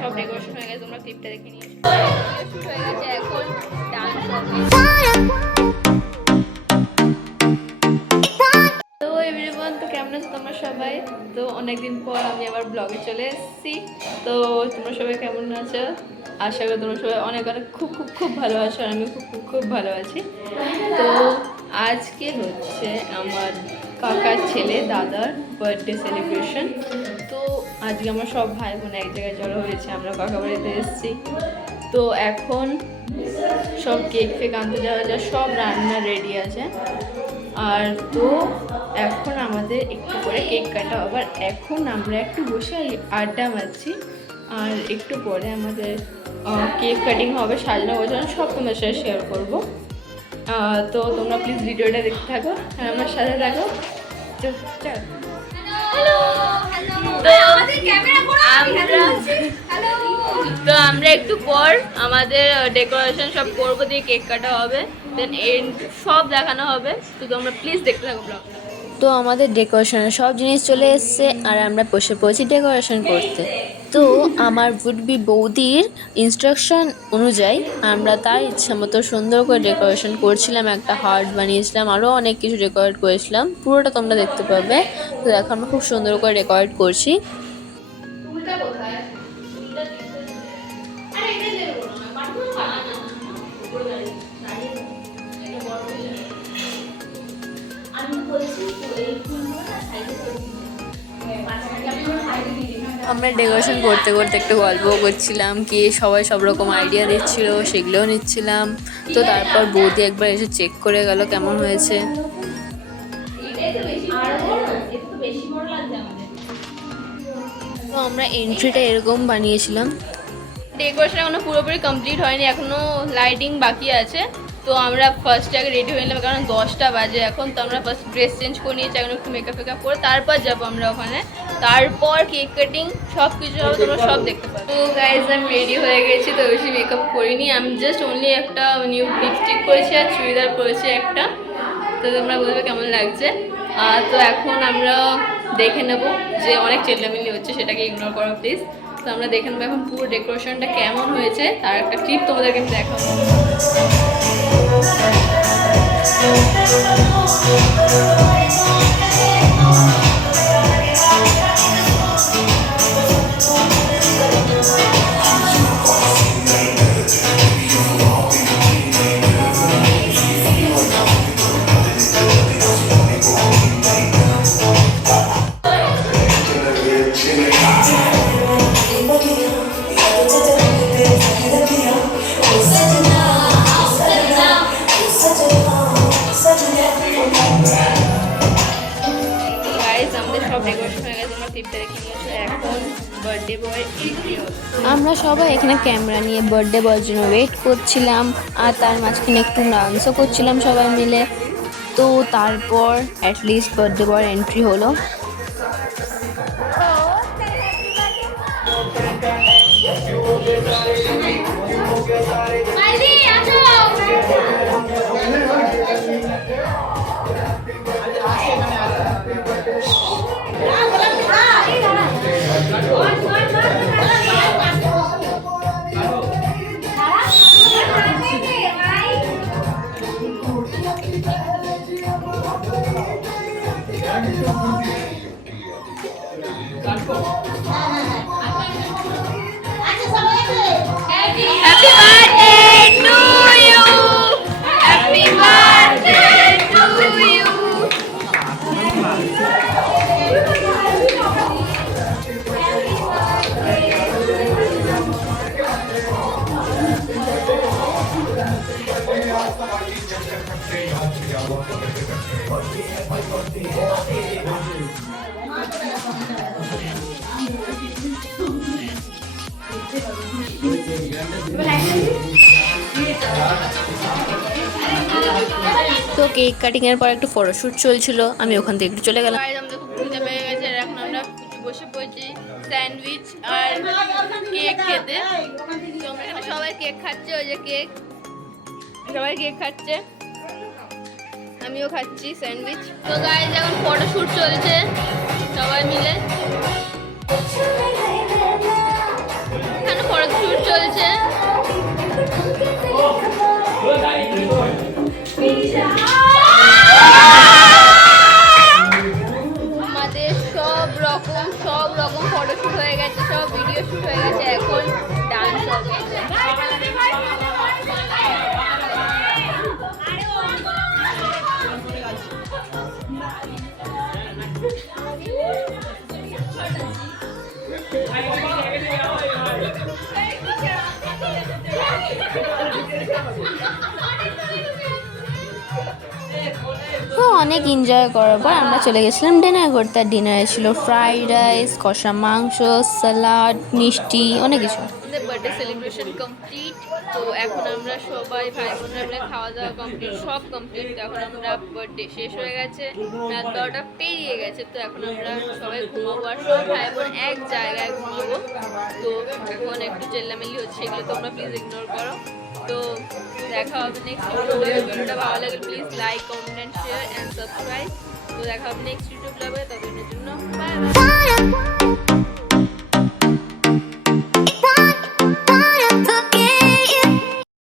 সব ডেকোরেশন হয়ে গেছে, তোমরা ক্লিপটা দেখে নিয়েছো। শুট হয়ে গেছে, এখন ডান্স হবে। তো এভরিওয়ান, তো কেমন আছো তোমরা সবাই? তো অনেকদিন পর আমি আবার ব্লগে চলে এসেছি। তো তোমরা সবাই কেমন আছো? আশা করি তোমরা সবাই অনেক অনেক খুব খুব খুব ভালো আছো, আর আমি খুব খুব খুব ভালো আছি। তো আজকে হচ্ছে আমার কাকার ছেলে দাদার বার্থডে সেলিব্রেশন। তো আজকে আমরা সব ভাই বোন এক জায়গায় জড়ো হয়েছে, আমরা কাকা বাড়িতে এসেছি। তো এখন সব কেক ফেক আনতে যাওয়া যায়, সব রান্না রেডি আছে। আর তো এখন আমাদের একটু করে কেক কাটা, আবার এখন আমরা একটু বসে আড্ডা মারছি। আর একটু পরে আমাদের কেক কাটিং হবে, সাজানো গোছানো সব তোমাদের সাথে শেয়ার করবো। তো তোমরা প্লিজ ভিডিওটা দেখতে থাকো আর আমার সাথে থাকো। তো আমরা একটু পর আমাদের ডেকোরেশন সব করবো, দিয়ে কেক কাটা হবে, দেন এন্ড সব দেখানো হবে। তো তোমরা প্লিজ দেখতে থাকো ব্লগটা। তো আমাদের ডেকোরেশনের সব জিনিস চলে এসছে আর আমরা বসে পড়েছি ডেকোরেশন করতে। তো আমার বুডবি বৌদির ইনস্ট্রাকশন অনুযায়ী আমরা তার ইচ্ছা মতো সুন্দর করে ডেকোরেশন করছিলাম, একটা হার্ট বানিয়েছিলাম, আরও অনেক কিছু ডেকোরেট করেছিলাম, পুরোটা তোমরা দেখতে পাবে। তো দেখো আমরা খুব সুন্দর করে ডেকোরেট করছি। আমরা ডেকোরেশন করতে করতে একটু গল্পও করছিলাম, কি সবাই সব রকম আইডিয়া দিচ্ছিল, সেগুলোও নিচ্ছিলাম। তো তারপর বৌদি একবার এসে চেক করে গেল কেমন হয়েছে। তো আমরা এন্ট্রিটা এরকম বানিয়েছিলাম। ডেকোরেশন এখনো পুরোপুরি কমপ্লিট হয়নি, এখনো লাইটিং বাকি আছে। তো আমরা ফার্স্ট আগে রেডি হয়ে নিলাম, কারণ 10টা বাজে এখন। তো আমরা ফার্স্ট ড্রেস চেঞ্জ করে নিয়েছি, এখন একটু মেকআপ ফেকআপ করে তারপর যাবো আমরা ওখানে। তারপর কেক কাটিং সব কিছু হবে, তোমরা সব দেখতে পাবে। তো গাইজ আমি রেডি হয়ে গেছি, তো বেশি মেকআপ করিনি, আমি জাস্ট অনলি একটা নিউ লিপস্টিক করেছি আর চুড়িদার করেছি একটা। তো তোমরা বলবে কেমন লাগছে। তো এখন আমরা দেখে নেব যে অনেক চেল্লামিল্লি হচ্ছে, সেটাকে ইগনোর করো প্লিজ। তো আমরা দেখে নেবো এখন পুরো ডেকোরেশনটা কেমন হয়েছে, তার একটা ক্লিপ তোমাদেরকে আমি দেখাবো। আমরা সবাই এখানে ক্যামেরা নিয়ে বার্থডে বয়ের জন্য ওয়েট করছিলাম, আর তার মাঝখানে একটু ডান্সও করছিলাম সবাই মিলে। তো তারপর অ্যাটলিস্ট বার্থডে বয়ের এন্ট্রি হলো। তো কেক কাটিং এর পর একটু ফটোশুট চলছিল, আমি ওখান থেকে একটু চলে গেলাম। আমাদের খুব খিদে পেয়ে গেছে, এখন আমরা বসে পড়েছি স্যান্ডউইচ আর কেক খেতে। তো আমরা এখানে সবাই কেক খাচ্ছে, ওই যে কেক, সবাই কেক খাচ্ছে, আমিও খাচ্ছি স্যান্ডউইচ। তো গাইজ এখন ফটোশুট চলছে সবাই মিলে। ফটোশুট চলছে। আমাদের সব রকম ফটোশুট হয়ে গেছে, সব ভিডিও শুট হয়ে গেছে, এখন ডান্স হবে। তো অনেক এনজয় করার পর আমরা চলে গেছিলাম ডিনার করতে। আর ডিনারে ছিল ফ্রাইড রাইস, কষা মাংস, স্যালাড, মিষ্টি, অনেক কিছু। আমাদের বার্থডে সেলিব্রেশন কমপ্লিট। তো এখন আমরা সবাই ভাই বোনরা মিলে খাওয়া দাওয়া কমপ্লিট, সব কমপ্লিট। তো এখন আমরা বার্থডে শেষ হয়ে গেছে, রাত 12টা পেরিয়ে গেছে। তো এখন আমরা সবাই ঘুমাবো আর সব ভাই বোন এক জায়গায় ঘুমাবো। তো এখন একটু চেল্লামেল্লি হচ্ছে, এগুলো তোমরা প্লিজ ইগনোর করো। তো দেখা হবে নেক্সট ভিডিও। ভিডিওটা ভালো লাগলে please like, comment, share and subscribe. তো দেখা হবে নেক্সট ইউটিউব ব্লগে। ততদিনের জন্য বাই বাই।